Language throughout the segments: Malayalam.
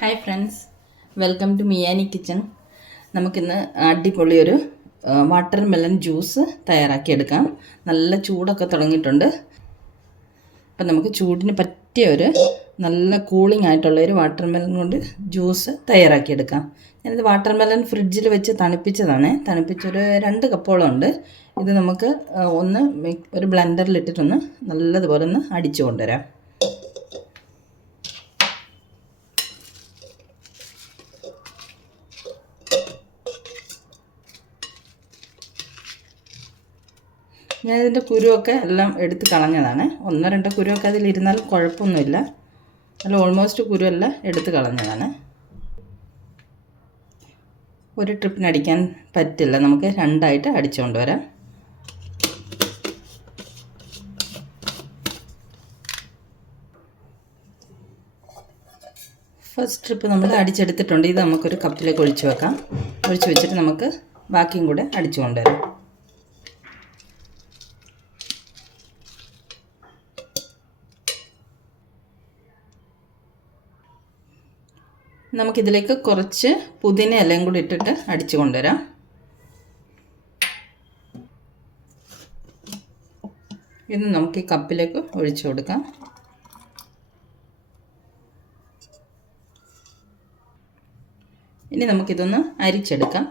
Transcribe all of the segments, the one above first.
Hi friends, welcome to Miyani kitchen. നമുക്കിന്ന് അടിപൊളി ഒരു വാട്ടർ മെലൺ ജ്യൂസ് തയ്യാറാക്കിയെടുക്കാം. നല്ല ചൂടൊക്കെ തുടങ്ങിയിട്ടുണ്ട്. അപ്പം നമുക്ക് ചൂടിന് പറ്റിയ ഒരു നല്ല കൂളിംഗ് ആയിട്ടുള്ളൊരു വാട്ടർ മെലൺ കൊണ്ട് ജ്യൂസ് തയ്യാറാക്കിയെടുക്കാം. ഞാനിത് വാട്ടർ മെലൺ ഫ്രിഡ്ജിൽ വെച്ച് തണുപ്പിച്ചതാണ്. തണുപ്പിച്ചൊരു 2 കപ്പോളം ഉണ്ട്. ഇത് നമുക്ക് ഒരു ബ്ലെൻഡറിലിട്ടിട്ടൊന്ന് നല്ലതുപോലെ ഒന്ന് അടിച്ചു കൊണ്ടുവരാം. ഞാനിതിൻ്റെ കുരുവൊക്കെ എല്ലാം എടുത്ത് കളഞ്ഞതാണ്. 1-2 കുരുവൊക്കെ അതിലിരുന്നാൽ കുഴപ്പമൊന്നുമില്ല. അല്ല, ഓൾമോസ്റ്റ് കുരുവെല്ലാം എടുത്ത് കളഞ്ഞതാണ്. ഒരു ട്രിപ്പിന് അടിക്കാൻ പറ്റില്ല, നമുക്ക് 2ആയിട്ട് അടിച്ചുകൊണ്ട് വരാം. ഫസ്റ്റ് ട്രിപ്പ് നമ്മൾ അടിച്ചെടുത്തിട്ടുണ്ട്. ഇത് നമുക്കൊരു കപ്പിലേക്ക് ഒഴിച്ച് വെക്കാം. ഒഴിച്ച് വെച്ചിട്ട് നമുക്ക് ബാക്കിയും കൂടെ അടിച്ചു കൊണ്ടുവരാം. നമുക്കിതിലേക്ക് കുറച്ച് പുതിന ഇലയും കൂടി ഇട്ടിട്ട് അടിച്ചു കൊണ്ടുവരാം. ഇത് നമുക്ക് ഈ കപ്പിലേക്ക് ഒഴിച്ചു കൊടുക്കാം. ഇനി നമുക്കിതൊന്ന് അരിച്ചെടുക്കാം.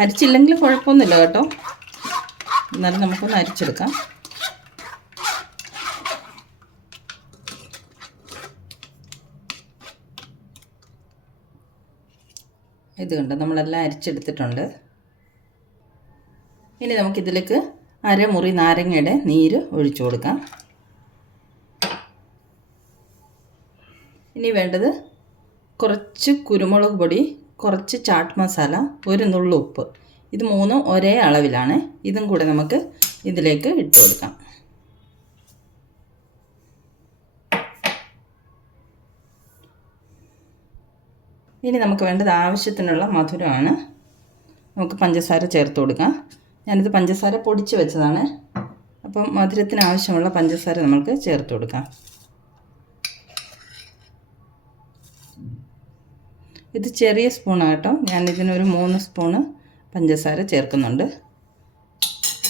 അരിച്ചില്ലെങ്കിൽ കുഴപ്പമൊന്നുമില്ല കേട്ടോ, എന്നാലും നമുക്കൊന്ന് അരിച്ചെടുക്കാം. ഇത് കണ്ടോ, നമ്മളെല്ലാം അരിച്ചെടുത്തിട്ടുണ്ട്. ഇനി നമുക്കിതിലേക്ക് അരമുറി നാരങ്ങയുടെ നീര് ഒഴിച്ചു കൊടുക്കാം. ഇനി വേണ്ടത് കുറച്ച് കുരുമുളക് പൊടി, കുറച്ച് ചാട്ട് മസാല, ഒരു നുള്ളു ഉപ്പ്. ഇത് 3 ഒരേ അളവിലാണ്. ഇതും കൂടെ നമുക്ക് ഇതിലേക്ക് ഇട്ട് കൊടുക്കാം. ഇനി നമുക്ക് വേണ്ടത് ആവശ്യത്തിനുള്ള മധുരമാണ്. നമുക്ക് പഞ്ചസാര ചേർത്ത് കൊടുക്കാം. ഞാനിത് പഞ്ചസാര പൊടിച്ച് വെച്ചതാണ്. അപ്പം മധുരത്തിന് ആവശ്യമുള്ള പഞ്ചസാര നമുക്ക് ചേർത്ത് കൊടുക്കാം. ഇത് ചെറിയ സ്പൂണാണ് കേട്ടോ. ഞാനിതിനൊരു 3 സ്പൂണ് പഞ്ചസാര ചേർക്കുന്നുണ്ട്.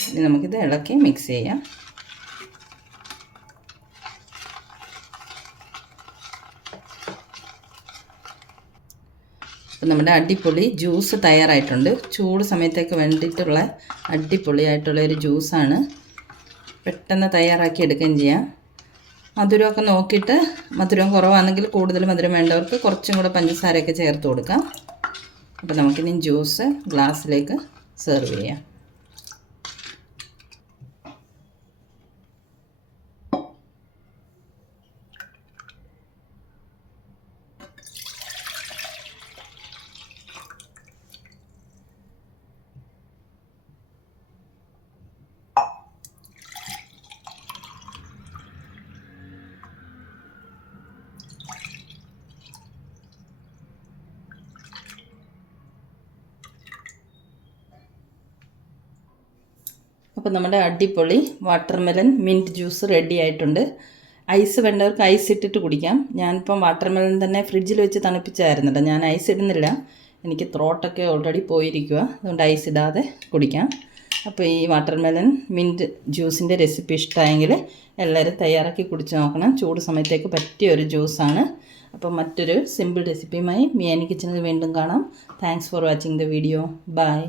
ഇനി നമുക്കിത് ഇളക്കി മിക്സ് ചെയ്യാം. അപ്പം നമ്മുടെ അടിപൊളി ജ്യൂസ് തയ്യാറായിട്ടുണ്ട്. ചൂട് സമയത്തേക്ക് വേണ്ടിയിട്ടുള്ള അടിപൊളിയായിട്ടുള്ള ഒരു ജ്യൂസാണ്. പെട്ടെന്ന് തയ്യാറാക്കി എടുക്കുകയും ചെയ്യാം. മധുരമൊക്കെ നോക്കിയിട്ട്, മധുരം കുറവാണെങ്കിൽ കൂടുതൽ മധുരം വേണ്ടവർക്ക് കുറച്ചും കൂടെ പഞ്ചസാരയൊക്കെ ചേർത്ത് കൊടുക്കാം. അപ്പോൾ നമുക്കിനി ജ്യൂസ് ഗ്ലാസ്സിലേക്ക് സെർവ് ചെയ്യാം. അപ്പോൾ നമ്മുടെ അടിപൊളി വാട്ടർമെലൺ മിൻറ്റ് ജ്യൂസ് റെഡി ആയിട്ടുണ്ട്. ഐസ് വേണ്ടവർക്ക് ഐസ് ഇട്ടിട്ട് കുടിക്കാം. ഞാനിപ്പം വാട്ടർമെലൺ തന്നെ ഫ്രിഡ്ജിൽ വെച്ച് തണുപ്പിച്ചായിരുന്നു കേട്ടോ. ഞാൻ ഐസ് ഇടുന്നില്ല, എനിക്ക് ത്രോട്ടൊക്കെ ഓൾറെഡി പോയിരിക്കുക, അതുകൊണ്ട് ഐസ് ഇടാതെ കുടിക്കാം. അപ്പോൾ ഈ വാട്ടർമെലൺ മിൻറ്റ് ജ്യൂസിൻ്റെ റെസിപ്പി ഇഷ്ടമായെങ്കിൽ എല്ലാവരും തയ്യാറാക്കി കുടിച്ച് നോക്കണം. ചൂട് സമയത്തേക്ക് പറ്റിയ ഒരു ജ്യൂസാണ്. അപ്പോൾ മറ്റൊരു സിമ്പിൾ റെസിപ്പിയുമായി മിയാനി കിച്ചണിൽ വീണ്ടും കാണാം. Thanks for watching the video. By.